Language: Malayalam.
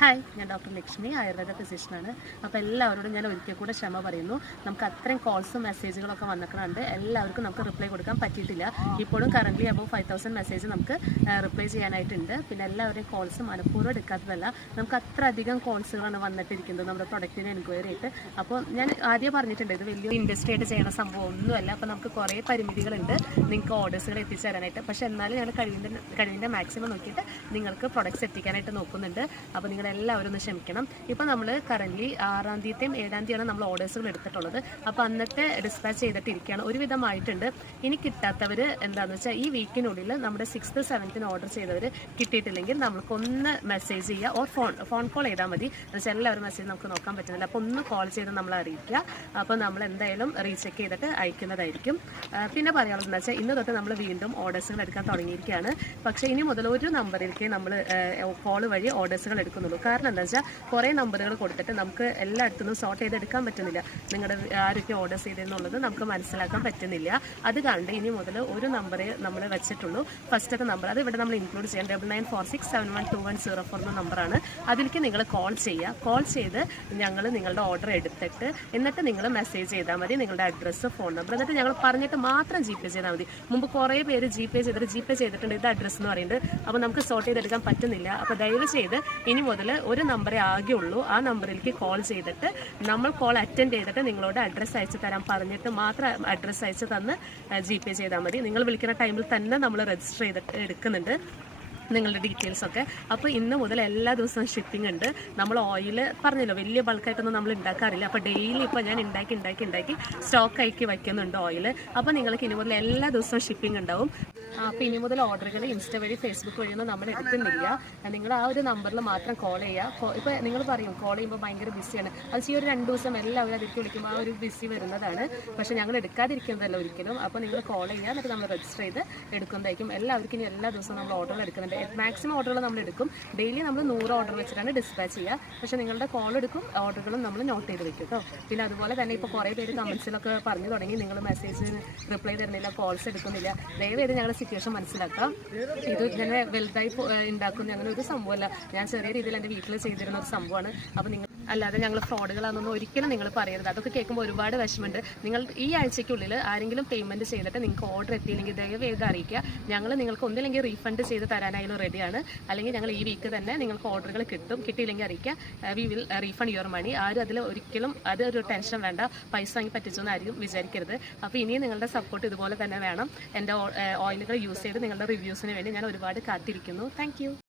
ഹായ്, ഞാൻ ഡോക്ടർ ലക്ഷ്മി, ആയുർവേദ ഫിസിഷ്യനാണ്. അപ്പോൾ എല്ലാവരോടും ഞാൻ ഒരിക്കൽ കൂടെ ക്ഷമ പറയുന്നു. നമുക്ക് അത്രയും കോൾസും മെസ്സേജുകളൊക്കെ വന്നിട്ടുണ്ട്. എല്ലാവർക്കും നമുക്ക് റിപ്ലൈ കൊടുക്കാൻ പറ്റിയിട്ടില്ല. ഇപ്പോഴും കറൻ്റ്ലി അബവ് 5000 മെസ്സേജ് നമുക്ക് റിപ്ലൈ ചെയ്യാനായിട്ടുണ്ട്. പിന്നെ എല്ലാവരുടെയും കോൾസ് മനഃപൂർവ്വം എടുക്കാത്തതല്ല, നമുക്ക് അത്ര അധികം കോൾസുകളാണ് വന്നിട്ടിരിക്കുന്നത് നമ്മുടെ പ്രൊഡക്റ്റിനെ എൻക്വയറി ആയിട്ട്. അപ്പോൾ ഞാൻ ആദ്യം പറഞ്ഞിട്ടുണ്ട്, ഇത് വലിയ ഇൻഡസ്ട്രി ആയിട്ട് ചെയ്യുന്ന സംഭവം ഒന്നുമല്ല. അപ്പോൾ നമുക്ക് കുറേ പരിമിതികളുണ്ട് നിങ്ങൾക്ക് ഓർഡേഴ്സുകൾ എത്തിച്ചേരാനായിട്ട്. പക്ഷേ എന്നാലും ഞങ്ങൾ കഴിവിൻ്റെ മാക്സിമം നോക്കിയിട്ട് നിങ്ങൾക്ക് പ്രൊഡക്ട്സ് എത്തിക്കാനായിട്ട് നോക്കുന്നുണ്ട്. അപ്പോൾ നിങ്ങൾ എല്ലാവരും ഒന്ന് ക്ഷമിക്കണം. ഇപ്പോൾ നമ്മൾ കറൻ്റ്ലി 6-ാം തീയതിയും 7-ാം തീയതിയാണ് നമ്മൾ ഓർഡേഴ്സുകൾ എടുത്തിട്ടുള്ളത്. അപ്പോൾ അന്നത്തെ ഡിസ്പാച്ച് ചെയ്തിട്ടിരിക്കുകയാണ്, ഒരുവിധമായിട്ടുണ്ട്. ഇനി കിട്ടാത്തവർ എന്താണെന്ന് വെച്ചാൽ ഈ വീക്കിനുള്ളിൽ നമ്മുടെ 6th 7th ഓർഡർ ചെയ്തവർ കിട്ടിയിട്ടില്ലെങ്കിൽ നമുക്കൊന്ന് മെസ്സേജ് ചെയ്യുക, ഓർ ഫോൺ കോൾ ചെയ്താൽ മതി. എന്നുവെച്ചാൽ എല്ലാവരും മെസ്സേജ് നമുക്ക് നോക്കാൻ പറ്റുന്നില്ല. അപ്പോൾ ഒന്ന് കോൾ ചെയ്ത് നമ്മൾ അറിയിക്കുക. അപ്പോൾ നമ്മൾ എന്തായാലും റീചെക്ക് ചെയ്തിട്ട് അയക്കുന്നതായിരിക്കും. പിന്നെ പറയാനുള്ളതെന്ന് വെച്ചാൽ ഇന്ന് തൊട്ട് നമ്മൾ വീണ്ടും ഓർഡേഴ്സുകൾ എടുക്കാൻ തുടങ്ങിയിരിക്കുകയാണ്. പക്ഷേ ഇനി മുതൽ ഒരു നമ്പറിലേക്ക് നമ്മൾ കോൾ വഴി ഓർഡേഴ്സുകൾ എടുക്കുന്നുള്ളൂ. കാരണം എന്താ വെച്ചാൽ കുറേ നമ്പറുകൾ കൊടുത്തിട്ട് നമുക്ക് എല്ലായിടത്തുനിന്നും സോർട്ട് ചെയ്തെടുക്കാൻ പറ്റുന്നില്ല. നിങ്ങളുടെ ആരൊക്കെ ഓർഡർ ചെയ്തെന്നുള്ളത് നമുക്ക് മനസ്സിലാക്കാൻ പറ്റുന്നില്ല. അത് കണ്ട് ഇനി മുതൽ ഒരു നമ്പറേ നമ്മൾ വെച്ചിട്ടുള്ളൂ. ഫസ്റ്റത്തെ നമ്പർ അത് ഇവിടെ നമ്മൾ ഇൻക്ലൂഡ് ചെയ്യാം. 9946712104 എന്ന നമ്പറാണ്. അതിലേക്ക് നിങ്ങൾ കോൾ ചെയ്യുക. കോൾ ചെയ്ത് ഞങ്ങൾ നിങ്ങളുടെ ഓർഡർ എടുത്തിട്ട് എന്നിട്ട് നിങ്ങൾ മെസ്സേജ് ചെയ്താൽ മതി, നിങ്ങളുടെ അഡ്രസ്സ്, ഫോൺ നമ്പർ. എന്നിട്ട് ഞങ്ങൾ പറഞ്ഞിട്ട് മാത്രം ജി പേ ചെയ്താൽ മതി. മുമ്പ് കുറേ പേര് ജി പേ ചെയ്തിട്ടുണ്ട് ഇത് അഡ്രസ്സ് എന്ന് പറയുന്നത്. അപ്പോൾ നമുക്ക് സോർട്ട് ചെയ്തെടുക്കാൻ പറ്റുന്നില്ല. അപ്പോൾ ദയവ് ചെയ്ത് ഇനി മുതൽ ഒരു നമ്പറേ ആകെ ഉള്ളൂ. ആ നമ്പറിലേക്ക് കോൾ ചെയ്തിട്ട് നമ്മൾ കോൾ അറ്റൻഡ് ചെയ്തിട്ട് നിങ്ങളോട് അഡ്രസ്സ് അയച്ചു തരാൻ പറഞ്ഞിട്ട് മാത്രം അഡ്രസ്സ് അയച്ച് തന്ന് ജി പേ ചെയ്താൽ മതി. നിങ്ങൾ വിളിക്കുന്ന ടൈമിൽ തന്നെ നമ്മൾ രജിസ്റ്റർ ചെയ്തിട്ട് എടുക്കുന്നുണ്ട് നിങ്ങളുടെ ഡീറ്റെയിൽസൊക്കെ. അപ്പോൾ ഇന്ന് മുതൽ എല്ലാ ദിവസവും ഷിപ്പിംഗ് ഉണ്ട്. നമ്മൾ ഓയിൽ പറഞ്ഞല്ലോ വലിയ ബൾക്കായിട്ടൊന്നും നമ്മൾ ഉണ്ടാക്കാറില്ല. അപ്പോൾ ഡെയിലി ഇപ്പോൾ ഞാൻ ഉണ്ടാക്കി സ്റ്റോക്ക് ആക്കി വയ്ക്കുന്നുണ്ട് ഓയിൽ. അപ്പോൾ നിങ്ങൾക്ക് ഇനി മുതൽ എല്ലാ ദിവസവും ഷിപ്പിംഗ് ഉണ്ടാവും. അപ്പോൾ ഇനി മുതൽ ഓർഡറുകൾ ഇൻസ്റ്റ വഴി, ഫേസ്ബുക്ക് വഴിയൊന്നും നമ്മൾ എടുക്കുന്നില്ല. നിങ്ങൾ ആ ഒരു നമ്പറിൽ മാത്രം കോൾ ചെയ്യുക. ഇപ്പോൾ നിങ്ങൾ പറയും കോൾ ചെയ്യുമ്പോൾ ഭയങ്കര ബിസിയാണ്. അത് ഈ ഒരു 2 ദിവസം എല്ലാവരും അതിലേക്ക് വിളിക്കുമ്പോൾ ആ ഒരു ബിസി വരുന്നതാണ്. പക്ഷേ ഞങ്ങൾ എടുക്കാതിരിക്കുന്നതല്ല ഒരിക്കലും. അപ്പോൾ നിങ്ങൾ കോൾ ചെയ്യുക, എന്നിട്ട് നമ്മൾ രജിസ്റ്റർ ചെയ്ത് എടുക്കുന്നതായിരിക്കും. എല്ലാവർക്കും ഇനി എല്ലാ ദിവസവും നമ്മൾ ഓർഡറുകൾ എടുക്കുന്നുണ്ട്. മാക്സിമം ഓർഡറുകൾ നമ്മൾ എടുക്കും. ഡെയിലി നമ്മൾ 100 ഓർഡർ വെച്ചിട്ടാണ് ഡിസ്പാച്ച് ചെയ്യുക. പക്ഷേ നിങ്ങളുടെ കോൾ എടുക്കും, ഓർഡറുകളും നമ്മൾ നോട്ട് ചെയ്ത് വെക്കും കേട്ടോ. പിന്നെ അതുപോലെ തന്നെ ഇപ്പോൾ കുറേ പേര് കമൻസിലൊക്കെ പറഞ്ഞു തുടങ്ങി, നിങ്ങൾ മെസ്സേജിന് റിപ്ലൈ തരുന്നില്ല, കോൾസ് എടുക്കുന്നില്ല. ദയവേത് ഞങ്ങളുടെ സിറ്റുവേഷൻ മനസ്സിലാക്കാം. ഇത് ഇങ്ങനെ വലുതായി ഉണ്ടാക്കുന്ന അങ്ങനെ ഒരു സംഭവമല്ല. ഞാൻ ചെറിയ രീതിയിൽ എൻ്റെ വീട്ടിൽ ചെയ്തിരുന്ന ഒരു സംഭവമാണ്. അപ്പോൾ നിങ്ങൾ അല്ലാതെ ഞങ്ങൾ ഫ്രോഡുകളാണെന്നൊന്നും ഒരിക്കലും നിങ്ങൾ പറയരുത്. അതൊക്കെ കേൾക്കുമ്പോൾ ഒരുപാട് വിഷമമുണ്ട്. നിങ്ങൾ ഈ ആഴ്ചയ്ക്കുള്ളിൽ ആരെങ്കിലും പേയ്മെൻറ്റ് ചെയ്തിട്ട് നിങ്ങൾക്ക് ഓർഡർ എത്തിയില്ലെങ്കിൽ ദയവേത് അറിയിക്കുക. ഞങ്ങൾ നിങ്ങൾക്ക് ഒന്നില്ലെങ്കിൽ റീഫണ്ട് ചെയ്ത് തരാനായാലും റെഡിയാണ്. അല്ലെങ്കിൽ ഞങ്ങൾ ഈ വീക്ക് തന്നെ നിങ്ങൾക്ക് ഓർഡറുകൾ കിട്ടിയില്ലെങ്കിൽ അറിയിക്കുക. We will refund your money. ആരും അതിൽ ഒരിക്കലും അതൊരു ടെൻഷൻ വേണ്ട. പൈസ വാങ്ങി പറ്റിച്ചൊന്നും ആരും വിചാരിക്കരുത്. അപ്പോൾ ഇനിയും നിങ്ങളുടെ സപ്പോർട്ട് ഇതുപോലെ തന്നെ വേണം. എൻ്റെ ഓയിലുകൾ യൂസ് ചെയ്ത് നിങ്ങളുടെ റിവ്യൂസിന് വേണ്ടി ഞാൻ ഒരുപാട് കാത്തിരിക്കുന്നു. താങ്ക്